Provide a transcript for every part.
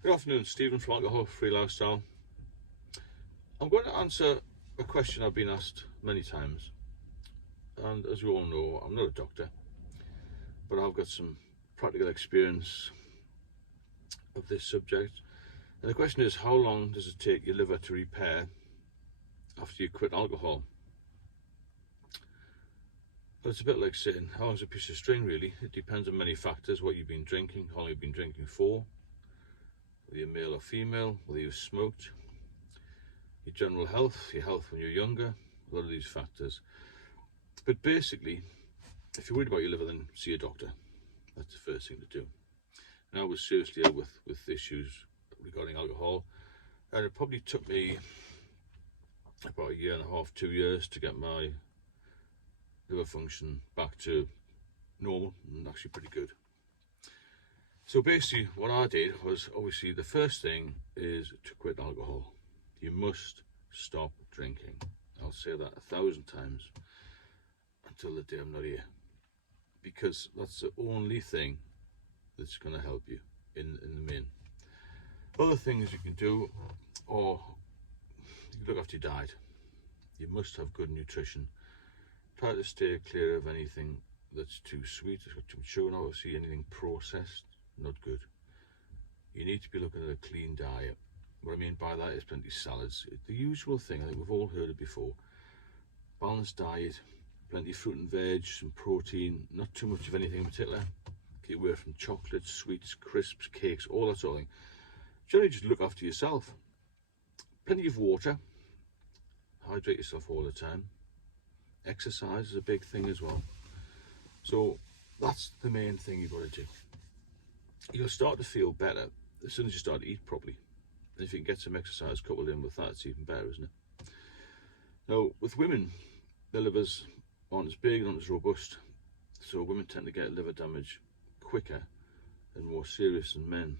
Good afternoon, Stephen from Alcohol Free Lifestyle. I'm going to answer a question I've been asked many times, and as you all know, I'm not a doctor, but I've got some practical experience of this subject. And the question is, how long does it take your liver to repair after you quit alcohol? Well, it's a bit like saying, how long's a piece of string, really? It depends on many factors: what you've been drinking, how long you've been drinking for, whether you're male or female, whether you've smoked, your general health, your health when you're younger, a lot of these factors. But basically, if you're worried about your liver, then see a doctor. That's the first thing to do. And I was seriously ill with issues regarding alcohol, and it probably took me about 1.5 to 2 years to get my liver function back to normal and actually pretty good. So basically what I did was, obviously the first thing is to quit alcohol. You must stop drinking. I'll say that 1,000 times until the day I'm not here, because that's the only thing that's going to help you in the main. Other things you can do, or you can look after your diet. You must have good nutrition. Try to stay clear of anything that's too sweet, it's got too much sugar, and obviously anything processed, not good. You need to be looking at a clean diet. What I mean by that is plenty of salads. The usual thing, I think we've all heard it before. Balanced diet, plenty of fruit and veg, some protein, not too much of anything in particular. Keep away from chocolates, sweets, crisps, cakes, all that sort of thing. Generally just look after yourself. Plenty of water. Hydrate yourself all the time. Exercise is a big thing as well. So that's the main thing you've got to do. You'll start to feel better as soon as you start to eat properly. And if you can get some exercise coupled in with that, it's even better, isn't it? Now, with women, their livers aren't as big, not as robust. So women tend to get liver damage quicker and more serious than men.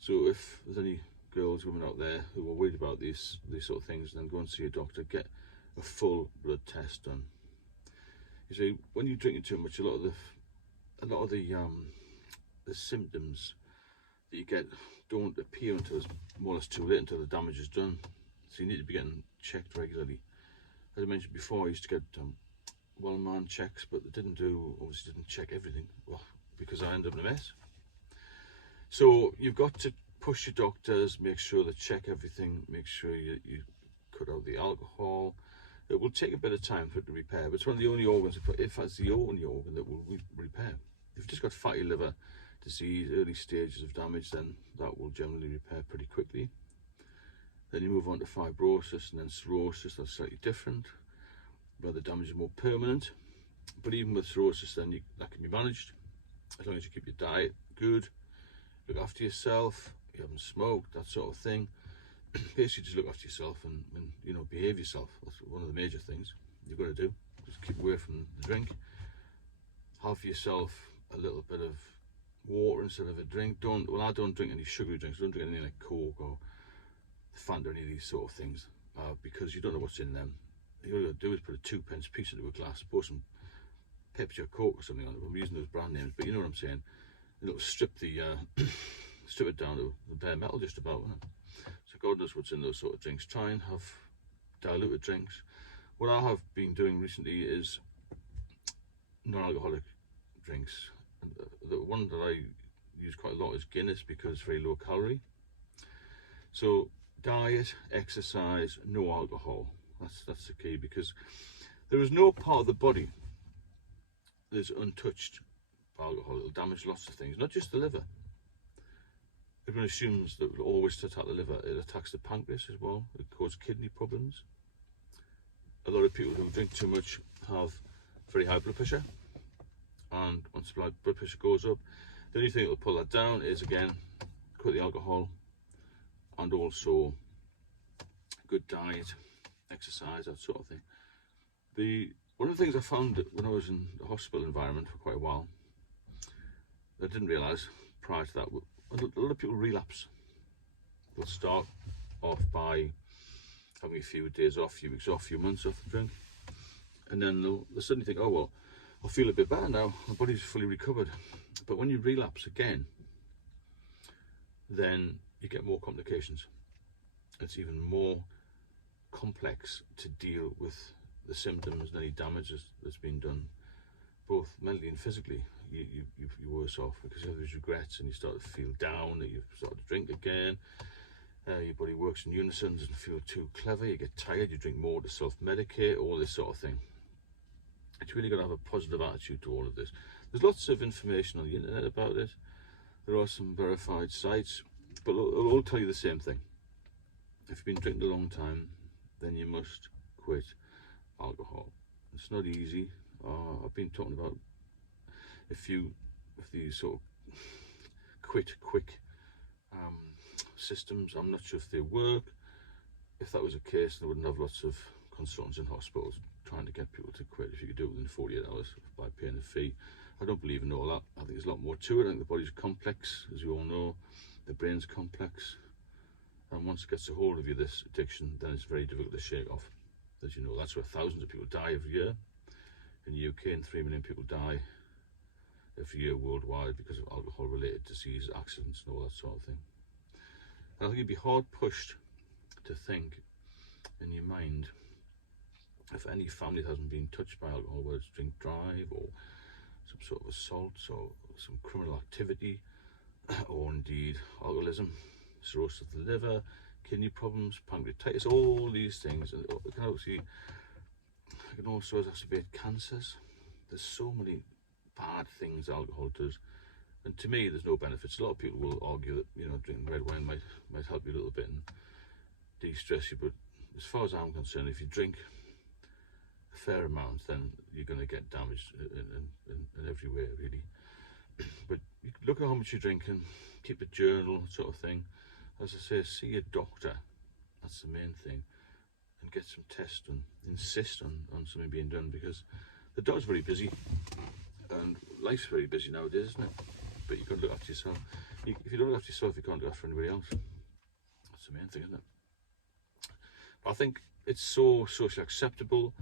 So if there's any girls, women out there who are worried about these sort of things, then go and see a doctor, get a full blood test done. You see, when you're drinking too much, a lot of the symptoms that you get don't appear until it's more or less too late, until the damage is done. So you need to be getting checked regularly. As I mentioned before, I used to get well-man checks, but they obviously didn't check everything, well, because I ended up in a mess. So you've got to push your doctors, make sure they check everything, make sure you cut out the alcohol. It will take a bit of time for it to repair, but it's one of the only organs, if that's the only organ that will repair. If you've just got fatty liver disease, early stages of damage, then that will generally repair pretty quickly. Then you move on to fibrosis and then cirrhosis. That's slightly different, where the damage is more permanent. But even with cirrhosis, then that can be managed as long as you keep your diet good, look after yourself, you haven't smoked, that sort of thing. Basically just look after yourself and behave yourself. That's one of the major things you've got to do. Just keep away from the drink. Have for yourself a little bit of water instead of a drink. I don't drink any sugary drinks. I don't drink anything like Coke or Fanta or any of these sort of things, because you don't know what's in them. All you got to do is put a 2p piece into a glass, pour some Pepsi or Coke or something on it. I'm using those brand names, but you know what I'm saying. It'll strip it down to the bare metal just about, isn't it? So God knows what's in those sort of drinks. Try and have diluted drinks. What I have been doing recently is non-alcoholic drinks. And the one that I use quite a lot is Guinness, because it's very low calorie. So diet, exercise, no alcohol. That's the key, because there is no part of the body that's untouched by alcohol. It'll damage lots of things, not just the liver. Everyone assumes that it will always attack the liver. It attacks the pancreas as well. It causes kidney problems. A lot of people who drink too much have very high blood pressure, and once the blood pressure goes up, the only thing that will pull that down is, again, quit the alcohol, and also good diet, exercise, that sort of thing. One of the things I found when I was in the hospital environment for quite a while, I didn't realise prior to that, a lot of people relapse. They'll start off by having a few days off, a few weeks off, a few months off the drink, and then they'll suddenly think, oh well, I feel a bit better now, my body's fully recovered. But when you relapse again, then you get more complications. It's even more complex to deal with the symptoms and any damage that's been done, both mentally and physically. You're worse off because you have those regrets and you start to feel down, that you've started to drink again. Your body works in unison, doesn't feel too clever, you get tired, you drink more to self-medicate, all this sort of thing. It's really got to have a positive attitude to all of this. There's lots of information on the internet about it. There are some verified sites, but it'll all tell you the same thing. If you've been drinking a long time, then you must quit alcohol. It's not easy. I've been talking about a few of these sort of quit quick systems. I'm not sure if they work. If that was the case, they wouldn't have lots of consultants in hospitals trying to get people to quit if you could do it within 48 hours by paying a fee. I don't believe in all that. I think there's a lot more to it. I think the body's complex, as you all know. The brain's complex. And once it gets a hold of you, this addiction, then it's very difficult to shake off. As you know, that's where thousands of people die every year. In the UK, and 3 million people die every year worldwide because of alcohol-related disease, accidents and all that sort of thing. And I think you'd be hard pushed to think in your mind if any family hasn't been touched by alcohol, whether it's drink drive or some sort of assault or some criminal activity, or indeed alcoholism, cirrhosis of the liver, kidney problems, pancreatitis, all these things. And it can also exacerbate cancers. There's so many bad things alcohol does, and to me there's no benefits. A lot of people will argue that, you know, drinking red wine might help you a little bit and de-stress you, but as far as I'm concerned, if you drink a fair amount, then you're going to get damaged in every way, really. But you look at how much you're drinking, keep a journal, sort of thing. As I say, see a doctor, that's the main thing, and get some tests and insist on something being done, because the doctor's very busy and life's very busy nowadays, isn't it? But you've got to look after yourself. If you don't look after yourself, you can't look after anybody else. That's the main thing, isn't it? But I think it's so socially acceptable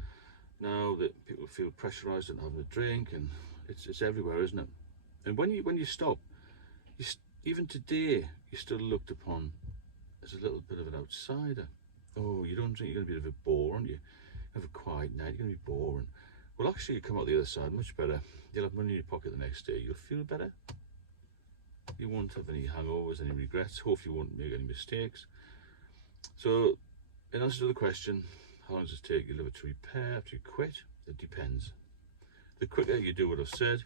now that people feel pressurised into having a drink, and it's everywhere, isn't it? And when you stop, even today, you're still looked upon as a little bit of an outsider. Oh, you don't drink, you're going to be a bit boring, you have a quiet night, you're going to be boring. Well, actually, you come out the other side much better. You'll have money in your pocket the next day, you'll feel better. You won't have any hangovers, any regrets, hopefully you won't make any mistakes. So, in answer to the question, how long does it take your liver to repair after you quit? It depends. The quicker you do what I've said,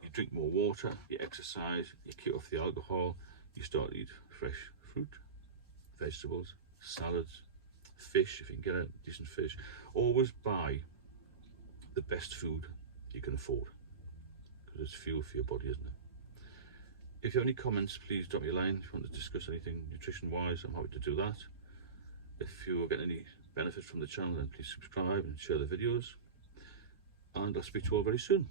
you drink more water, you exercise, you keep off the alcohol, you start to eat fresh fruit, vegetables, salads, fish, if you can get a decent fish. Always buy the best food you can afford, because it's fuel for your body, isn't it? If you have any comments, please drop me a line. If you want to discuss anything nutrition-wise, I'm happy to do that. If you're getting any benefit from the channel, then please subscribe and share the videos. And I'll speak to you all very soon.